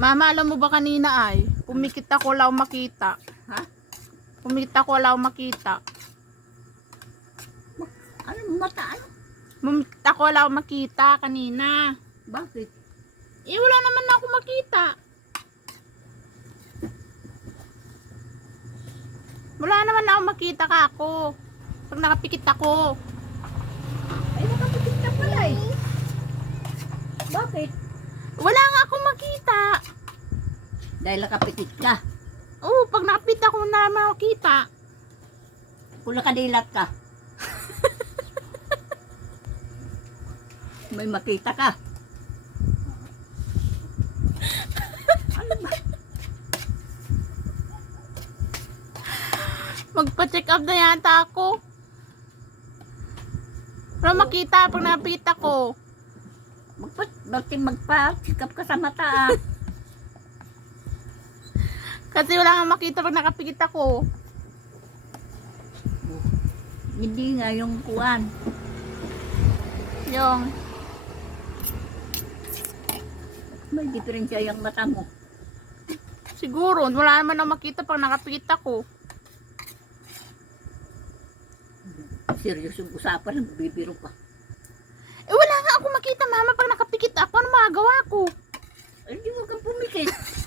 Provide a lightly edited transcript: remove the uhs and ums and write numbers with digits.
Mama, alam mo ba kanina ay, pumikit ako wala akong makita. Ha? Pumikit ako wala akong makita. Ano mata? Ano? Pumikit ako wala akong makita kanina. Bakit? Eh, wala naman na ako makita. Wala naman na ako makita ka ako. Pag nakapikit ako. Ay, nakapikit ka pala eh. Bakit? Wala nga akong makita. Dahil nakapikit ka. Oo, pag nakapit ako na makita. Kung nakadilat ka. May makita ka. Ano ba? Magpa-check up na yata ako. Pero makita pag nakapit ako. Magpa-check-up ka sa mata ah. Kasi wala nga makita pag nakapikit ako. Hindi nga yung kuwan. Yung, May diferensya yung mata mo. siguro, wala naman na makita pag nakapikit ako. Serious yung usapan, bibiro pa. Eh, wala nga ako makita, mama, pag nakapikit ako. Ano magagawa ko? Ay, di mo kang pumikit.